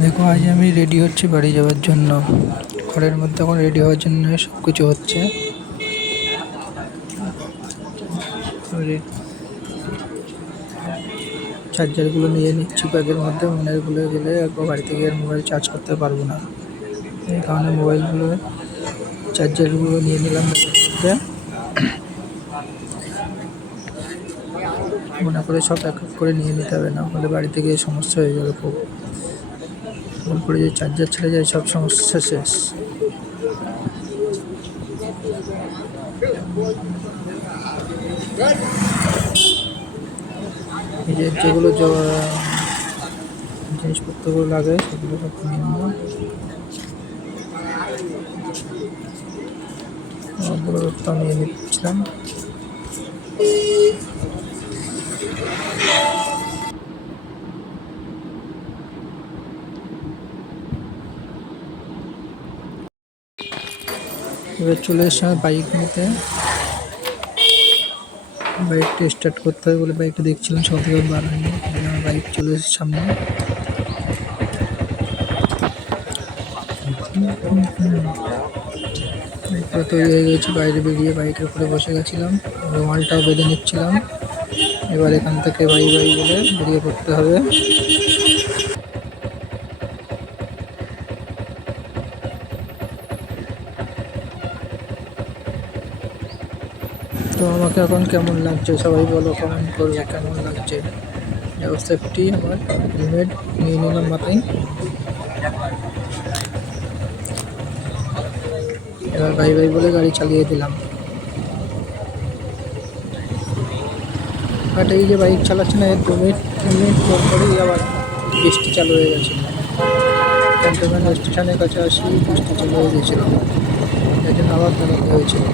দেখো আজ আমি রেডি হচ্ছি বাড়ি যাওয়ার জন্য। ঘরের মধ্যে এখন রেডি হওয়ার জন্য সব কিছু হচ্ছে। চার্জারগুলো নিয়ে নিচ্ছি ব্যাগের মধ্যে, মনে ভুলে গেলে একবার বাড়িতে গিয়ে মোবাইল চার্জ করতে পারবো না। এই কারণে মোবাইলগুলো চার্জারগুলো নিয়ে নিলাম ব্যাগের মধ্যে। মনে করে সব এক এক করে নিয়ে নিতে হবে, না হলে বাড়িতে গিয়ে সমস্যা হয়ে যাবে খুব। ফোন করে যে চার্জার ছেড়ে যায় সব সমস্যা শেষ। নিজের যেগুলো জিনিসপত্রগুলো লাগে সেগুলো সব নিয়ে নেবো। সবগুলো নিয়ে নিচ্ছিলাম। এবার চলে এসে বাইক নিতে। বাইকটা স্টার্ট করতে হবে বলে বাইকটা দেখছিলাম, সব থেকে বার হয়নি। বাইক চলে এসে সামনে। বাইকটা তৈরি হয়ে গেছে, বাইরে বেরিয়ে বাইকের উপরে বসে গেছিলাম, রুমালটাও বেঁধে নিচ্ছিলাম। এবার এখান থেকে বাই বাই বলে বেরিয়ে পড়তে হবে। তো আমাকে এখন কেমন লাগছে সবাই বলো, কমেন্ট করবে কেমন লাগছে। সেফটি আমার হেলমেট নিয়ে নিলাম মাথায়। এবার বাই বাই বলে গাড়ি চালিয়ে দিলাম। বাট এই যে বাইক চালাচ্ছে না, 2 মিনিট 3 মিনিট পর পরেই আবার বৃষ্টি চালু হয়ে গেছিল। ক্যান্টনমেন্ট স্টেশনের কাছে আসি বৃষ্টি চালু হয়ে গেছিল, এই জন্য আবার দাঁড়াতে হয়েছিল।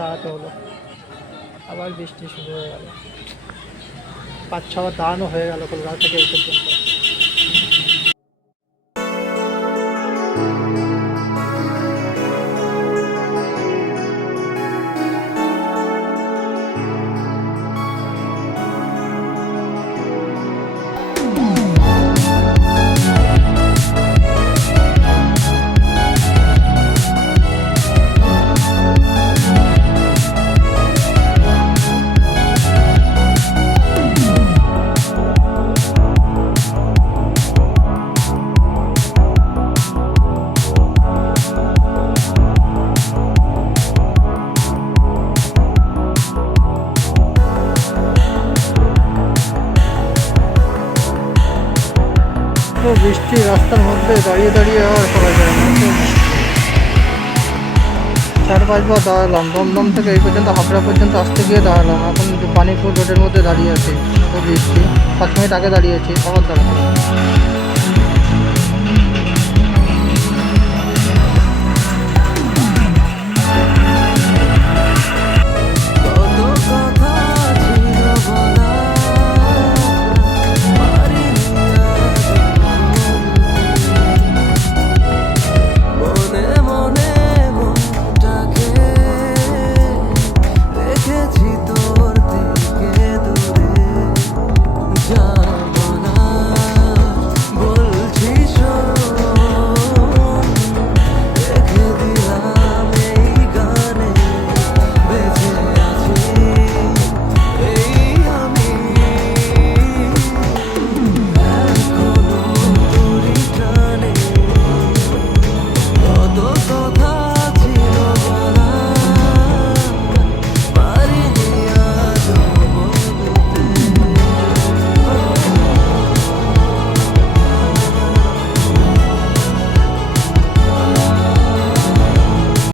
দাঁড়াতে হলো, আবার বৃষ্টি শুরু হয়ে গেল। 5-6 বার দাঁড়ানো হয়ে গেল কলকাতা থেকে এই পর্যন্ত। তো বৃষ্টি রাস্তার মধ্যে দাঁড়িয়ে দাঁড়িয়ে আর করা যায় না। তো 4-5 বার দাঁড়ালাম, দমদম থেকে এই পর্যন্ত হাবড়া পর্যন্ত আসতে গিয়ে দাঁড়ালাম। এখন পানিপুর রোডের মধ্যে দাঁড়িয়ে আছি, তো বৃষ্টি 5 মিনিট আগে দাঁড়িয়েছি, আবার দাঁড়ালাম।